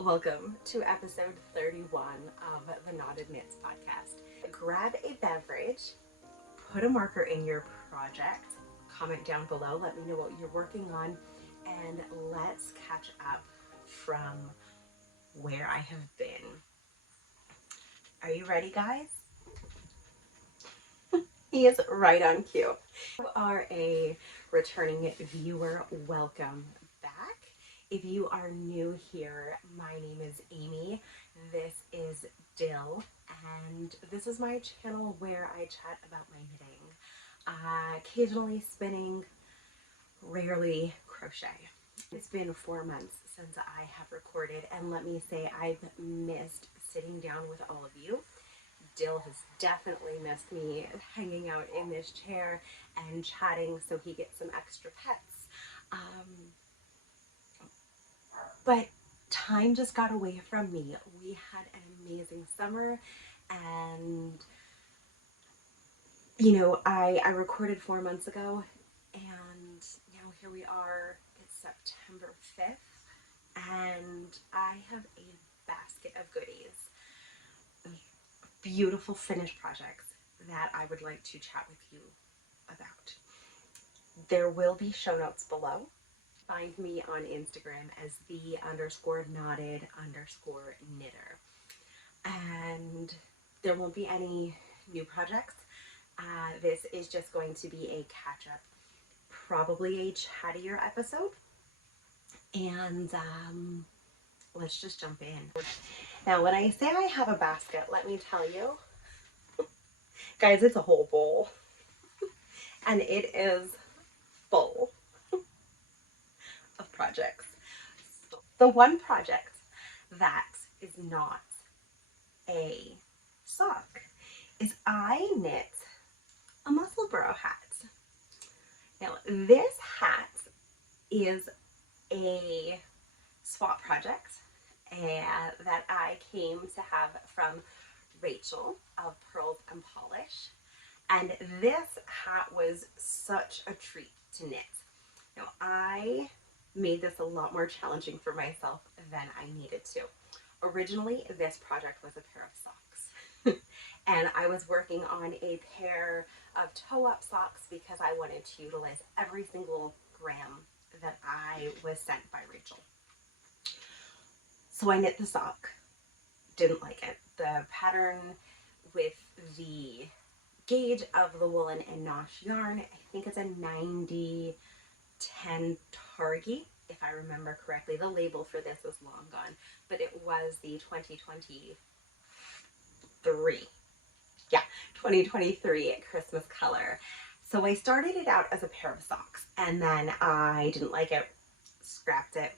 Welcome to episode 31 of the Knotted Knits podcast. Grab a beverage, put a marker in your project, comment down below, let me know what you're working on, and let's catch up from where I have been. Are you ready, guys? He is right on cue. If you are a returning viewer, welcome back. If you are new here, my name is Amy, this is Dill, and this is my channel where I chat about my knitting, occasionally spinning, rarely crochet. It's been 4 months since I have recorded, and let me say I've missed sitting down with all of you. Dill has definitely missed me hanging out in this chair and chatting so he gets some extra pets. But time just got away from me. We had an amazing summer, and I recorded 4 months ago, and now here we are. It's September 5th, and I have a basket of goodies, beautiful finished projects that I would like to chat with you about. There will be show notes below. Find me on Instagram as the_knotted_knitter. And there won't be any new projects. This is just going to be a catch-up, probably a chattier episode. And let's just jump in. Now, when I say I have a basket, let me tell you, guys, it's a whole bowl. And it is full of projects. The one project that is not a sock is I knit a Musselburgh hat. Now, this hat is a swap project that I came to have from Rachel of Pearls and Polish, and this hat was such a treat to knit. Now, I made this a lot more challenging for myself than I needed to. Originally, this project was a pair of socks, and I was working on a pair of toe-up socks because I wanted to utilize every single gram that I was sent by Rachel. So I knit the sock, didn't like it. The pattern with the gauge of the Woolen and Nosh yarn, I think it's a 90-10 Targhee, if I remember correctly. The label for this is long gone, but it was the 2023 Christmas color. So I started it out as a pair of socks, and then I didn't like it, scrapped it,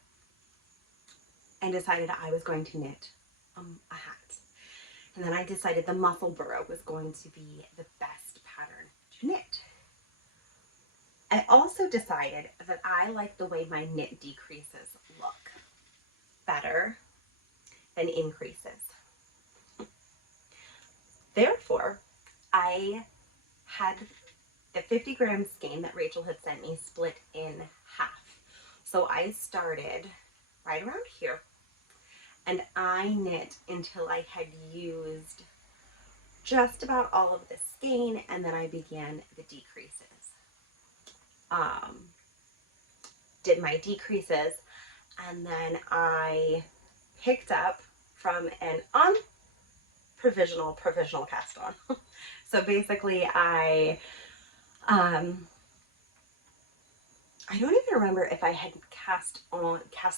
and decided I was going to knit a hat. And then I decided the Musselburgh was going to be the best pattern to knit. I also decided that I like the way my knit decreases look better than increases. Therefore, I had the 50-gram skein that Rachel had sent me split in half. So I started right around here, and I knit until I had used just about all of the skein, and then I began the decreases. Did my decreases, and then I picked up from an provisional cast on. So basically I don't even remember if I had cast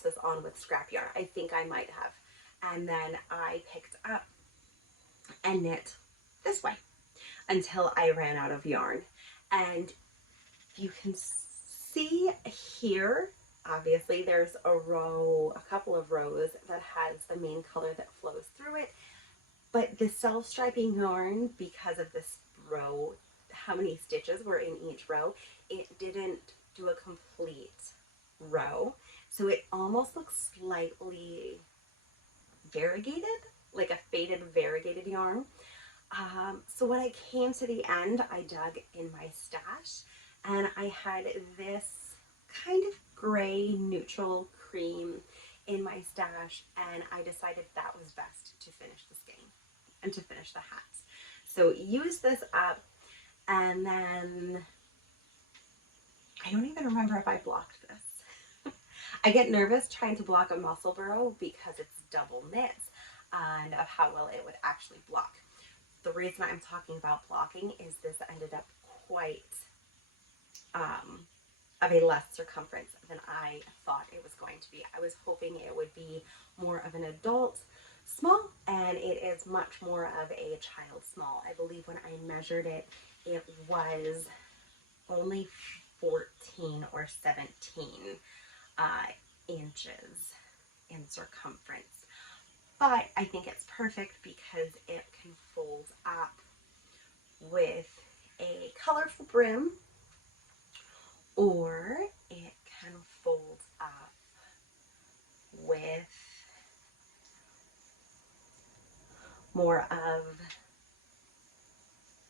this on with scrap yarn. I think I might have. And then I picked up and knit this way until I ran out of yarn. And you can see here, obviously there's a couple of rows that has the main color that flows through it, but the self-striping yarn, because of this row, how many stitches were in each row, it didn't do a complete row, so it almost looks slightly variegated, like a faded variegated yarn. So when I came to the end, I dug in my stash, and I had this kind of gray neutral cream in my stash, and I decided that was best to finish the skein and to finish the hats. So use this up, and then I don't even remember if I blocked this. I get nervous trying to block a Musselburgh because it's double knits and of how well it would actually block. The reason I'm talking about blocking is this ended up quite of a less circumference than I thought it was going to be. I was hoping it would be more of an adult small, and it is much more of a child small. I believe when I measured it, it was only 14 or 17 inches in circumference. But I think it's perfect because it can fold up with a colorful brim, or it can fold up with more of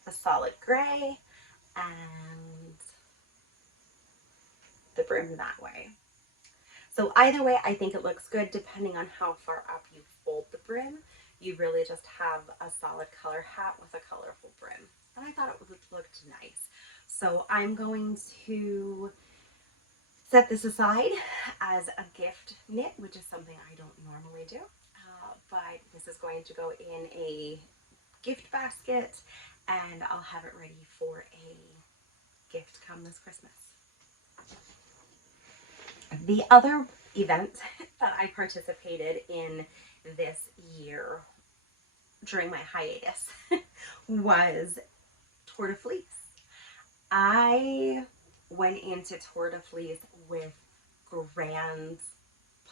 a solid gray and the brim that way. So either way, I think it looks good. Depending on how far up you fold the brim, you really just have a solid color hat with a colorful brim. And I thought it looked nice. So I'm going to set this aside as a gift knit, which is something I don't normally do. But this is going to go in a gift basket, and I'll have it ready for a gift come this Christmas. The other event that I participated in this year during my hiatus was Tor Flee. I went into Tor Flee with grand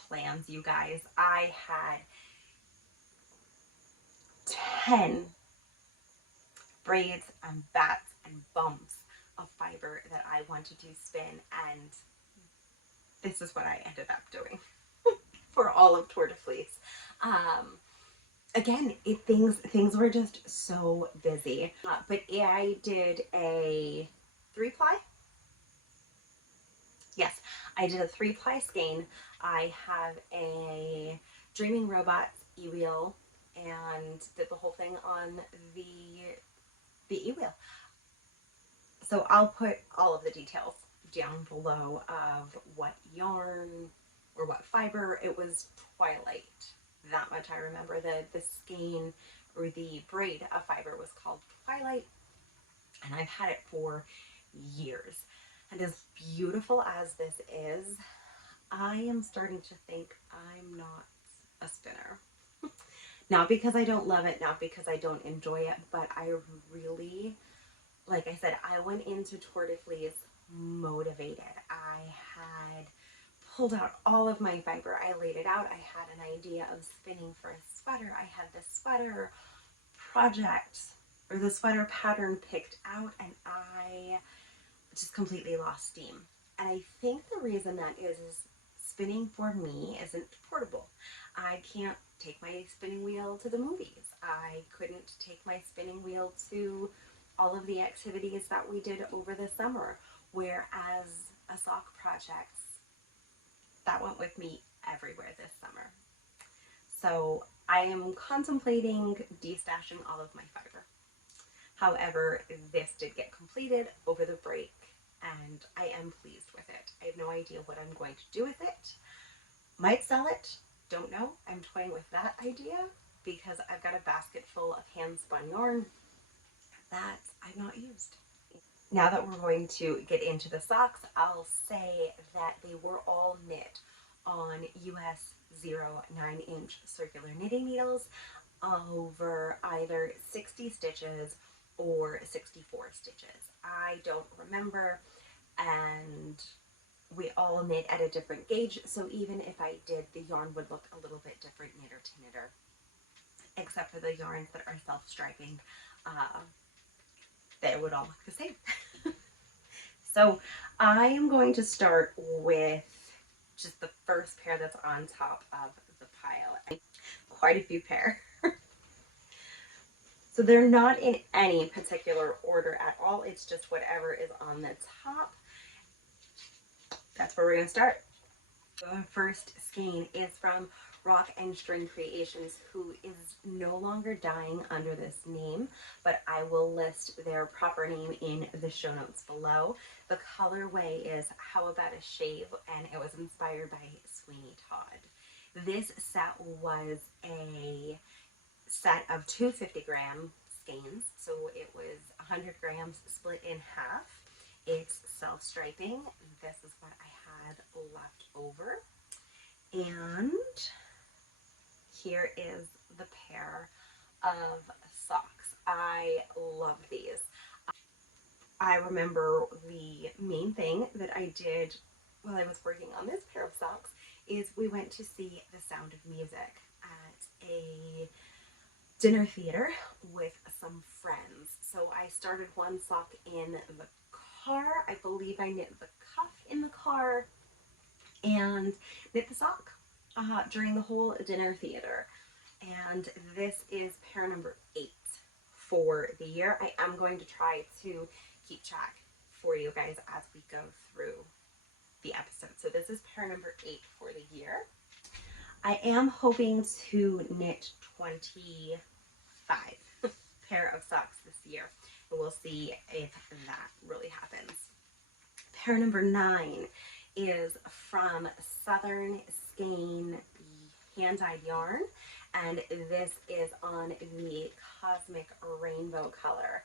plans, you guys. I had 10 braids and bats and bumps of fiber that I wanted to spin, and this is what I ended up doing for all of Tor Flee. Again, things were just so busy, but I did a 3-ply. Yes, I did a 3-ply skein. I have a Dreaming Robots e-wheel and did the whole thing on the e-wheel. So I'll put all of the details down below of what yarn or what fiber. It was Twilight. That much I remember. The skein or the braid of fiber was called Twilight, and I've had it for years. And as beautiful as this is, I am starting to think I'm not a spinner. Not because I don't love it, not because I don't enjoy it, but I really, like I said, I went into Tor Flee motivated. I had pulled out all of my fiber. I laid it out. I had an idea of spinning for a sweater. I had the sweater project or the sweater pattern picked out, and I just completely lost steam. And I think the reason that is spinning for me isn't portable. I can't take my spinning wheel to the movies. I couldn't take my spinning wheel to all of the activities that we did over the summer, whereas a sock project, that went with me everywhere this summer. So I am contemplating destashing all of my fiber. However, this did get completed over the break, and I am pleased with it. I have no idea what I'm going to do with it. Might sell it, don't know. I'm toying with that idea because I've got a basket full of hand spun yarn that I've not used. Now that we're going to get into the socks, I'll say that they were all knit on US 0.9-inch circular knitting needles over either 60 stitches or 64 stitches. I don't remember, and we all knit at a different gauge, so even if I did, the yarn would look a little bit different knitter to knitter, except for the yarns that are self-striping. They would all look the same. So I am going to start with just the first pair that's on top of the pile. Quite a few pair. So they're not in any particular order at all. It's just whatever is on the top. That's where we're going to start. The first skein is from Rock and String Creations, who is no longer dyeing under this name, but I will list their proper name in the show notes below. The colorway is How About a Shave, and it was inspired by Sweeney Todd. This set was a set of two 50-gram skeins, so it was 100 grams split in half. It's self-striping. This is what I had left over. And here is the pair of socks. I love these. I remember the main thing that I did while I was working on this pair of socks is we went to see The Sound of Music at a dinner theater with some friends. So I started one sock in the car. I believe I knit the cuff in the car and knit the sock during the whole dinner theater. And this is pair number 8 for the year. I am going to try to keep track for you guys as we go through the episode. So this is pair number 8 for the year. I am hoping to knit 25 pair of socks this year, and we'll see if that really happens. Pair number 9 is from Southernske hand-dyed yarn, and this is on the Cosmic Rainbow color.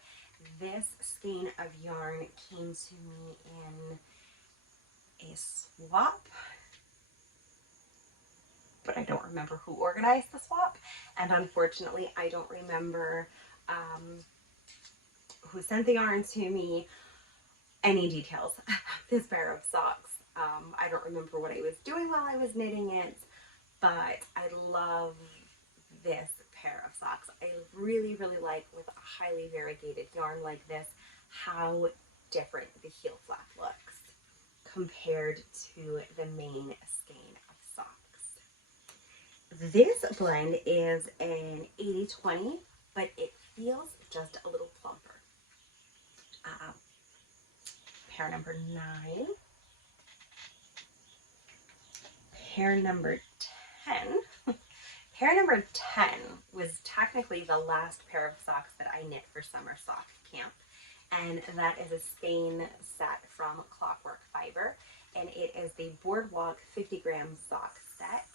This skein of yarn came to me in a swap, but I don't remember who organized the swap, and unfortunately I don't remember who sent the yarn to me, any details about this pair of socks. I don't remember what I was doing while I was knitting it, but I love this pair of socks. I really, really like, with a highly variegated yarn like this, how different the heel flap looks compared to the main skein of socks. This blend is an 80-20, but it feels just a little plumper. Pair number 9. Pair number 10. Pair number 10 was technically the last pair of socks that I knit for summer sock camp, and that is a Skein set from Clockwork Fiber, and it is the Boardwalk 50-gram sock set.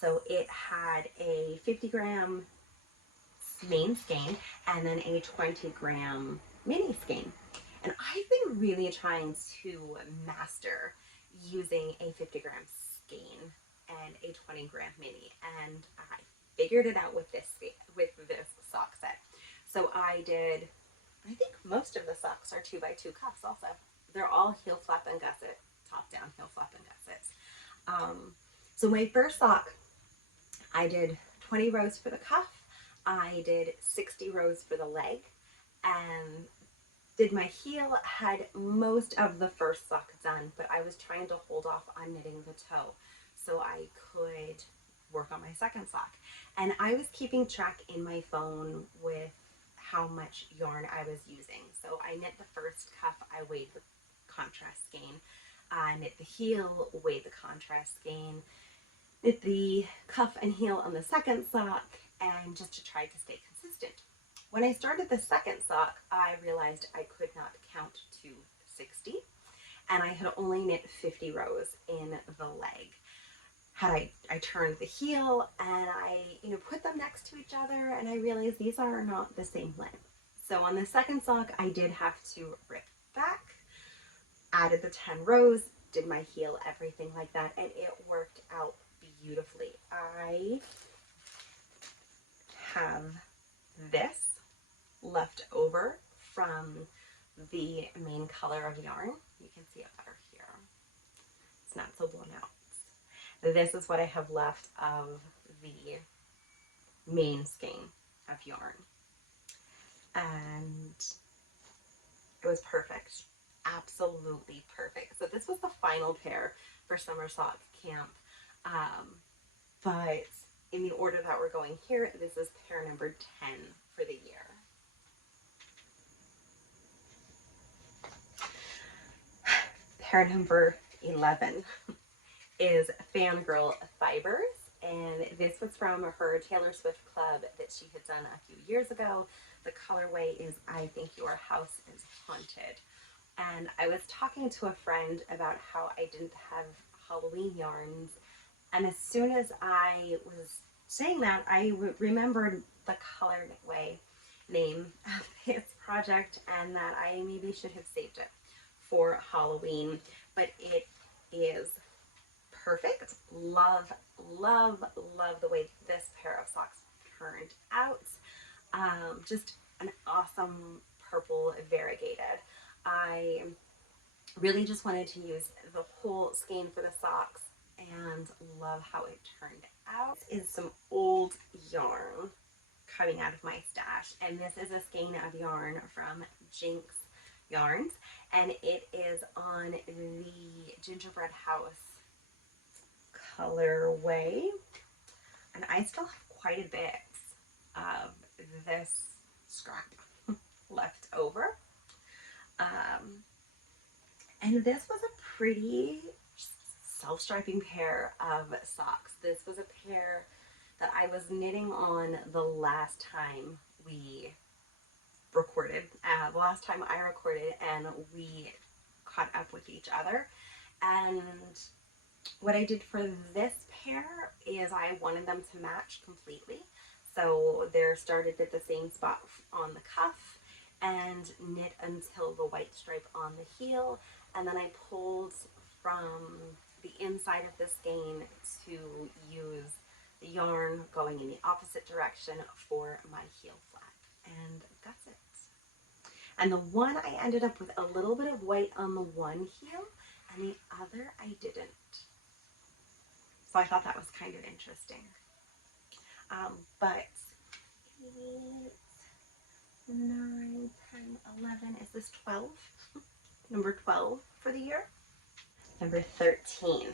So it had a 50-gram main skein and then a 20-gram mini skein. And I've been really trying to master using a 50-gram skein and a 20-gram mini, and I figured it out with this sock set. So I think most of the socks are 2x2 cuffs also. They're all heel flap and gusset, top down heel flap and gussets. So my first sock, I did 20 rows for the cuff, I did 60 rows for the leg, and did my heel, had most of the first sock done, but I was trying to hold off on knitting the toe so I could work on my second sock. And I was keeping track in my phone with how much yarn I was using. So I knit the first cuff, I weighed the contrast skein. I knit the heel, weighed the contrast skein. Knit the cuff and heel on the second sock, and just to try to stay consistent. When I started the second sock, I realized I could not count to 60, and I had only knit 50 rows in the leg. I turned the heel and I put them next to each other, and I realized these are not the same length. So on the second sock, I did have to rip back, added the 10 rows, did my heel, everything like that, and it worked out beautifully. I have this left over from the main color of yarn. You can see it better here. It's not so blown out. This is what I have left of the main skein of yarn. And it was perfect. Absolutely perfect. So this was the final pair for summer sock camp. But in the order that we're going here, this is pair number 10 for the year. Pair number 11 is Fangirl Fibers, and this was from her Taylor Swift club that she had done a few years ago. The colorway is I Think Your House is Haunted. And I was talking to a friend about how I didn't have Halloween yarns, and as soon as I was saying that, I remembered the colorway name of this project and that I maybe should have saved it for Halloween, but it is perfect. Love, love, love the way this pair of socks turned out. Just an awesome purple variegated. I really just wanted to use the whole skein for the socks and love how it turned out. This is some old yarn coming out of my stash, and this is a skein of yarn from Gynx yarns, and it is on the Gingerbread House colorway, and I still have quite a bit of this scrap left over. And this was a pretty self-striping pair of socks. This was a pair that I was knitting on the last time we recorded, the last time I recorded and we caught up with each other. And what I did for this pair is I wanted them to match completely. So they're started at the same spot on the cuff and knit until the white stripe on the heel. And then I pulled from the inside of the skein to use the yarn going in the opposite direction for my heel flap. And that's it. And the one I ended up with a little bit of white on the one heel and the other I didn't. So I thought that was kind of interesting. But 8, 9, 10, 11, is this 12? Number 12 for the year. Number 13.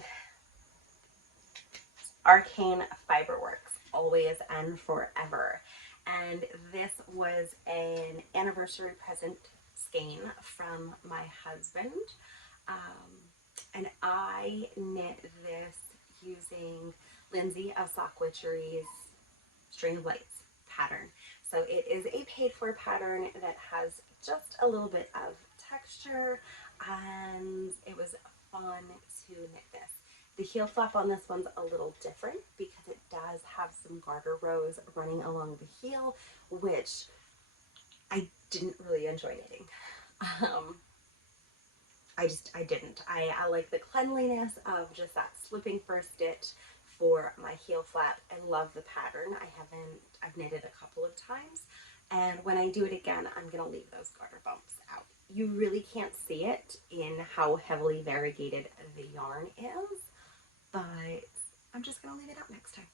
Arcane Fiberworks, Always and Forever. And this was an anniversary present skein from my husband. And I knit this using Lindsay of Sock Witchery's String of Lights pattern. So it is a paid for pattern that has just a little bit of texture, and it was fun to knit this. The heel flap on this one's a little different because it does have some garter rows running along the heel, which I didn't really enjoy knitting. I didn't. I like the cleanliness of just that slipping first stitch for my heel flap. I love the pattern. I've knitted a couple of times, and when I do it again, I'm gonna leave those garter bumps out. You really can't see it in how heavily variegated the yarn is, but I'm just gonna leave it out next time.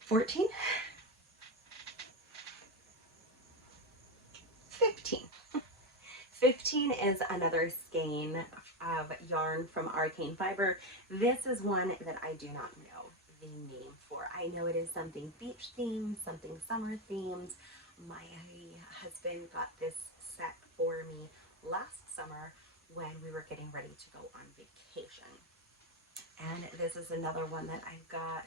14, 15. 15 is another skein of yarn from Arcane Fiber. This is one that I do not know the name for. I know it is something beach themed, something summer themed. My husband got this set for me last summer when we were getting ready to go on vacation. And this is another one that I've got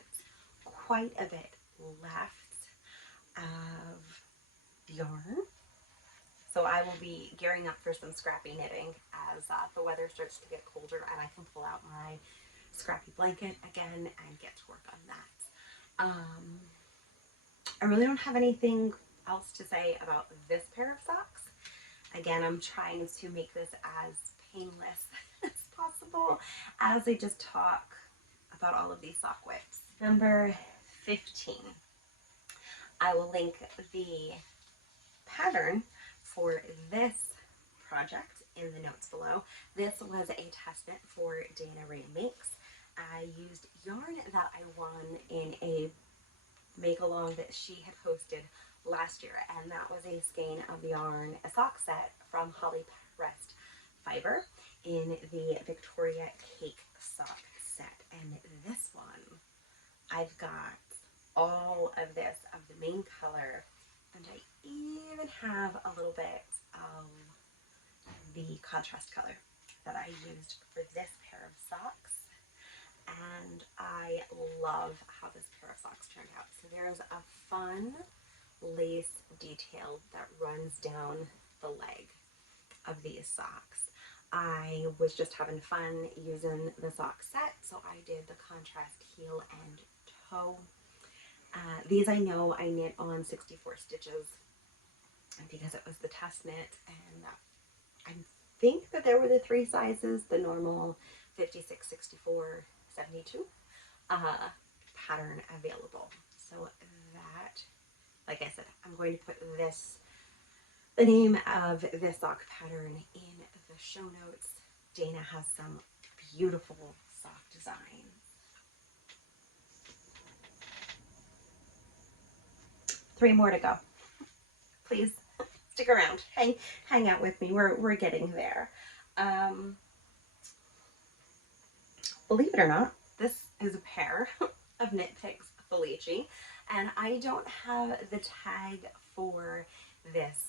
quite a bit left of yarn. So I will be gearing up for some scrappy knitting as the weather starts to get colder and I can pull out my scrappy blanket again and get to work on that. I really don't have anything else to say about this pair of socks. Again, I'm trying to make this as painless as possible as I just talk about all of these sock whips. Number 15. I will link the pattern for this project in the notes below. This was a test knit for Dana Ray Makes. I used yarn that I won in a make along that she had hosted last year, and that was a skein of yarn, a sock set from Holly Pressed Fiber in the Victoria Cake sock set. And this one, I've got all of this of the main color, and I even have a little bit of the contrast color that I used for this pair of socks. and I love how this pair of socks turned out. So there's a fun lace detail that runs down the leg of these socks. I was just having fun using the sock set, so I did the contrast heel and toe. These I know I knit on 64 stitches because it was the test knit, and I think that there were the 3 sizes, the normal 56, 64, 72 pattern available. So that, like I said, I'm going to put the name of this sock pattern in the show notes. Dana has some beautiful sock designs. Three more to go. Please stick around. Hang out with me. We're getting there. Believe it or not, this is a pair of Nitpix Felichi, and I don't have the tag for this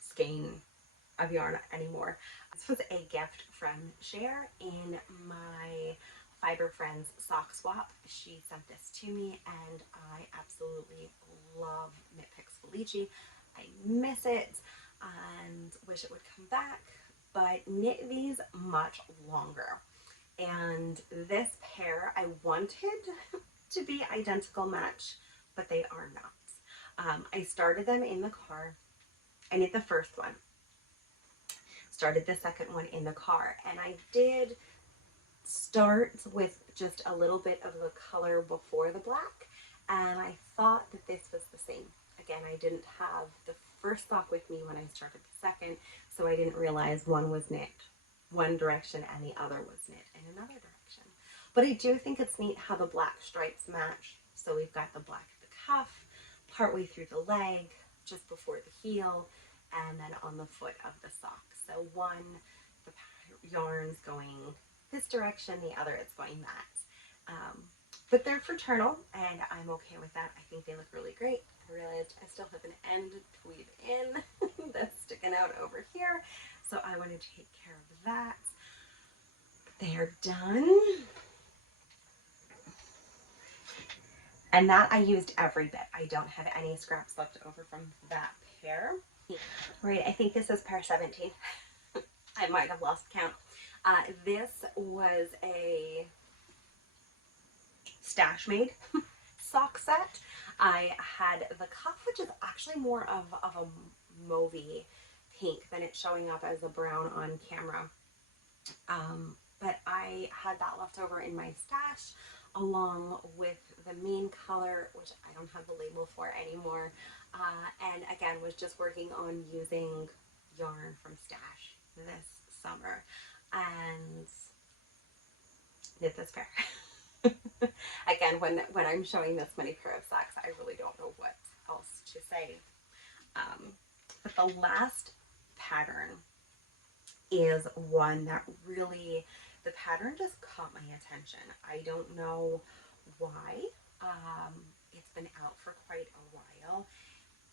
skein of yarn anymore. This was a gift from Cher in my Fiber Friends sock swap. She sent this to me, and I absolutely love Nitpix Felichi. I miss it and wish it would come back, but knit these much longer. And this pair I wanted to be identical match, but they are not. I started them in the car. I knit the first one, started the second one in the car, and I did start with just a little bit of the color before the black, and I thought that this was the same. Again, I didn't have the first sock with me when I started the second, so I didn't realize one was knit one direction and the other was knit in another direction. But I do think it's neat how the black stripes match. So we've got the black at the cuff, partway through the leg, just before the heel, and then on the foot of the sock. So one, the yarn's going this direction, the other it's going that. But they're fraternal, and I'm okay with that. I think they look really great. I realized I still have an end to weave in that's sticking out over here, so I want to take care of that. They're done. And that I used every bit. I don't have any scraps left over from that pair. Right, I think this is pair 17. I might have lost count. This was a stash made sock set. I had the cuff, which is actually more of a mauvey pink than it's showing up as a brown on camera. But I had that left over in my stash along with the main color, which I don't have the label for anymore. And again, was just working on using yarn from stash this summer and knit this pair. Again, when I'm showing this many pair of socks, I really don't know what else to say. But the last pattern is one that really, the pattern just caught my attention. I don't know why. It's been out for quite a while,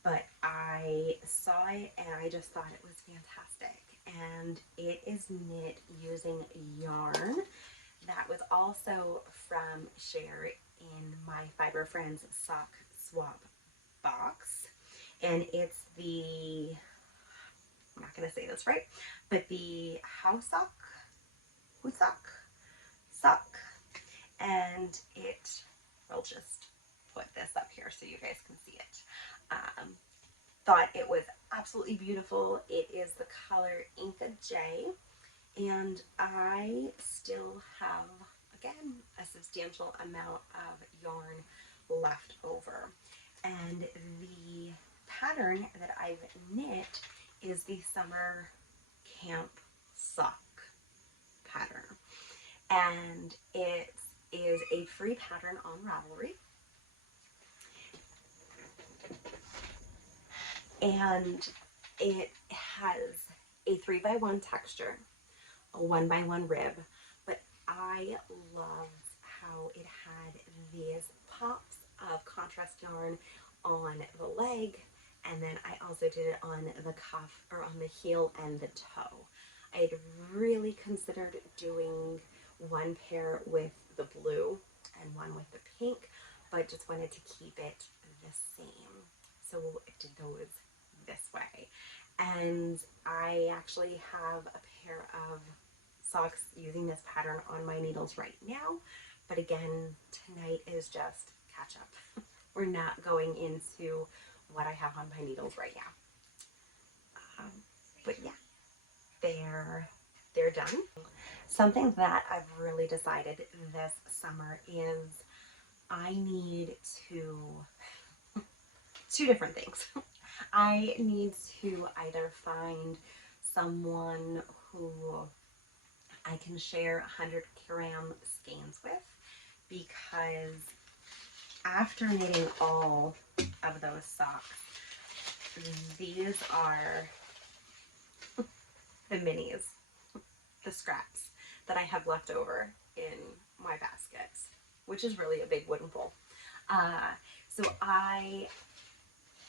but I saw it and I just thought it was fantastic. And it is knit using yarn that was also from Cher in my Fiber Friends sock swap box. And it's the, I'm not going to say this right, but the Hausock sock. And it, we'll just put this up here so you guys can see it. Thought it was absolutely beautiful. It is the color Inca J. And I still have, again, a substantial amount of yarn left over. And the pattern that I've knit is the summer camp sock pattern. And it is a free pattern on Ravelry. And it has a 3x1 texture, a 1x1 rib, but I loved how it had these pops of contrast yarn on the leg, and then I also did it on the cuff, or on the heel and the toe. I had really considered doing one pair with the blue and one with the pink, but just wanted to keep it the same. So I did those this way. And I actually have a pair of socks using this pattern on my needles right now. But again, tonight is just catch up. We're not going into what I have on my needles right now. But yeah, they're done. Something that I've really decided this summer is I need two different things. I need to either find someone who I can share 100-gram skeins with, because after knitting all of those socks, these are the minis, the scraps that I have left over in my basket, which is really a big wooden bowl. So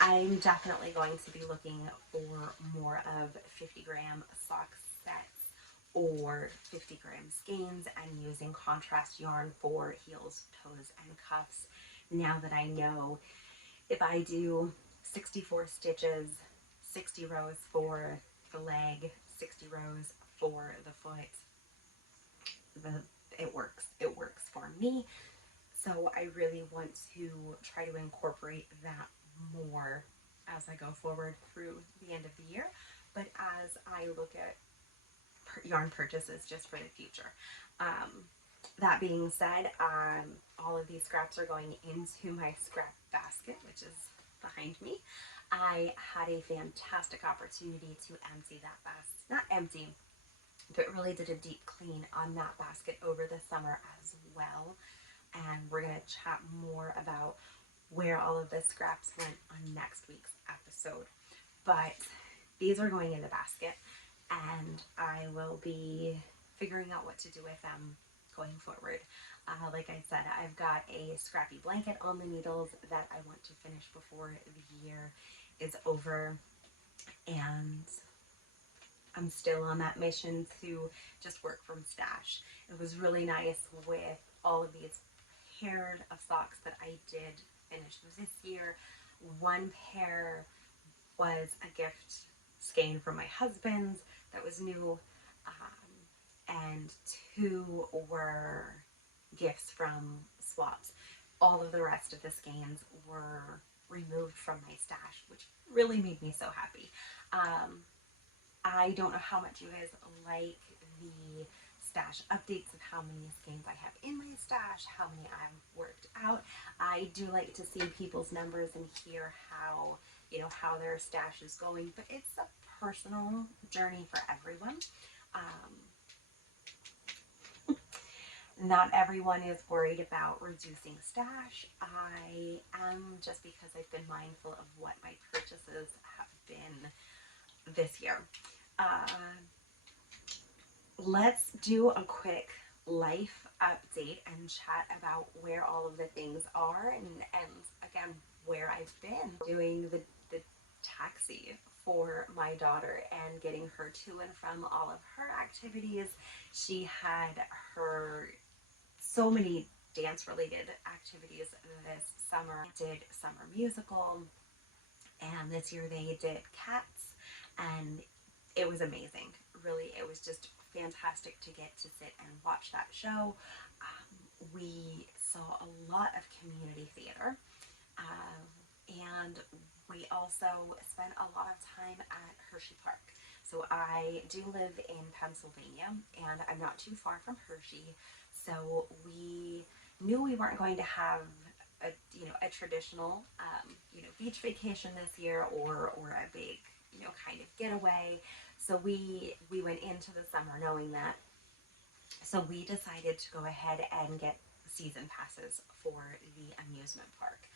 I'm definitely going to be looking for more of 50-gram sock sets or 50-gram skeins, and using contrast yarn for heels, toes, and cuffs. Now that I know if I do 64 stitches, 60 rows for the leg, 60 rows for the foot, it works. It works for me. So I really want to try to incorporate that more as I go forward through the end of the year, but as I look at yarn purchases just for the future. That being said, all of these scraps are going into my scrap basket, which is behind me. I had a fantastic opportunity to empty that basket, not empty, but really did a deep clean on that basket over the summer as well. And we're going to chat more about where all of the scraps went on next week's episode. But these are going in the basket, and I will be figuring out what to do with them going forward. Like I said, I've got a scrappy blanket on the needles that I want to finish before the year is over, and I'm still on that mission to just work from stash. It was really nice with all of these pairs of socks that I did finish this year. One pair was a gift skein from my husband that was new, and two were gifts from swaps. All of the rest of the skeins were removed from my stash, which really made me so happy. I don't know how much you guys like the stash updates of how many skeins I have in my stash, how many I've worked out. I do like to see people's numbers and hear how, how their stash is going, but it's a personal journey for everyone. Not everyone is worried about reducing stash. I am, just because I've been mindful of what my purchases have been this year. Let's do a quick life update and chat about where all of the things are, and again, where I've been doing the taxi for my daughter and getting her to and from all of her activities. She had so many dance related activities this summer. Did summer musical, and this year they did Cats, and it was amazing. Really, it was just fantastic to get to sit and watch that show. We saw a lot of community theater, and we also spent a lot of time at Hershey Park. So I do live in Pennsylvania, and I'm not too far from Hershey. So we knew we weren't going to have a traditional beach vacation this year, or a big kind of getaway. So we went into the summer knowing that. So we decided to go ahead and get season passes for the amusement park.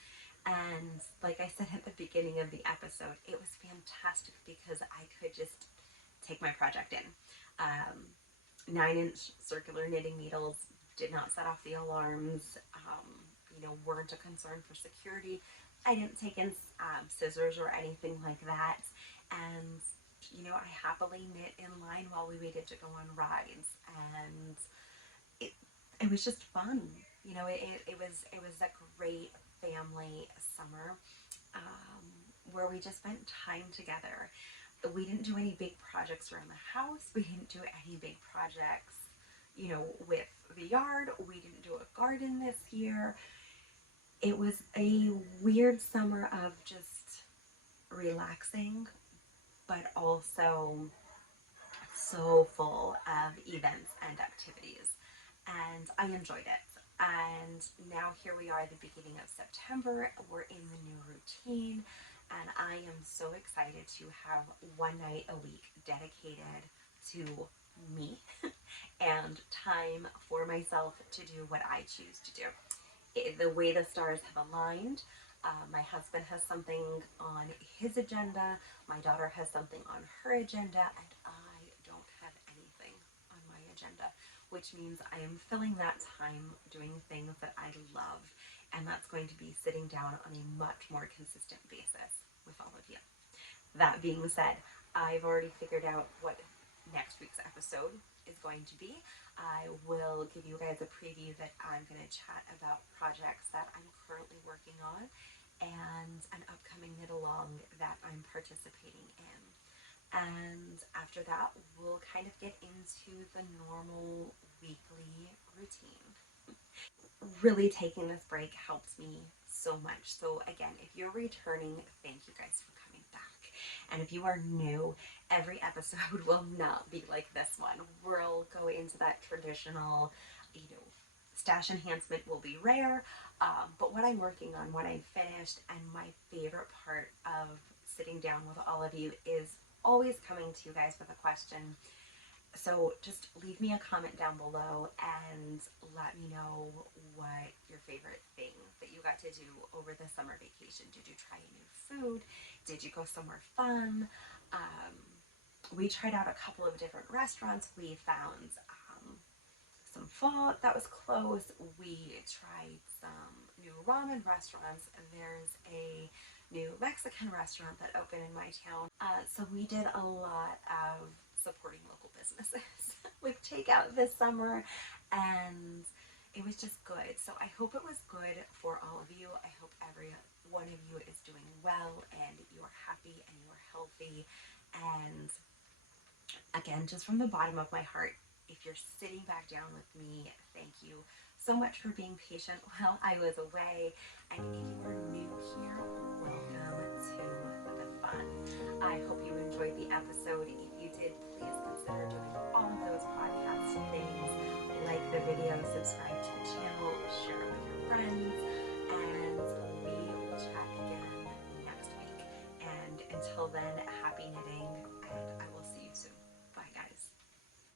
And like I said at the beginning of the episode, it was fantastic because I could just take my project in. 9-inch circular knitting needles did not set off the alarms, weren't a concern for security. I didn't take in scissors or anything like that. And, I happily knit in line while we waited to go on rides. And it was just fun. You know, it was a great family summer, where we just spent time together. We didn't do any big projects around the house. We didn't do any big projects, you know, with the yard. We didn't do a garden this year. It was a weird summer of just relaxing, but also so full of events and activities. And I enjoyed it. And now here we are at the beginning of September. We're in the new routine, and I am so excited to have one night a week dedicated to me and time for myself to do what I choose to do. The way the stars have aligned, my husband has something on his agenda, my daughter has something on her agenda, and I don't have anything on my agenda, which means I am filling that time doing things that I love, and that's going to be sitting down on a much more consistent basis with all of you. That being said, I've already figured out what next week's episode is going to be. I will give you guys a preview that I'm going to chat about projects that I'm currently working on and an upcoming knit along that I'm participating in. And after that, we'll kind of get into the normal weekly routine. Really taking this break helps me so much. So again, if you're returning, thank you guys for coming back. And if you are new, every episode will not be like this one. We'll go into that traditional, you know, stash enhancement will be rare. But what I'm working on, what I finished, and my favorite part of sitting down with all of you is always coming to you guys with a question. So just leave me a comment down below and let me know what your favorite thing that you got to do over the summer vacation. Did you try a new food? Did you go somewhere fun? We tried out a couple of different restaurants. We found some pho that was close. We tried some new ramen restaurants. There's a new Mexican restaurant that opened in my town. So we did a lot of supporting local businesses with takeout this summer, and it was just good. So I hope it was good for all of you. I hope every one of you is doing well and you're happy and you're healthy. And again, just from the bottom of my heart, if you're sitting back down with me, thank you so much for being patient while I was away. And if you are new here, welcome to the fun. I hope you enjoyed the episode. If you did, please consider doing all of those podcast things. Like the video, subscribe to the channel, share it with your friends, and we will chat again next week. And until then,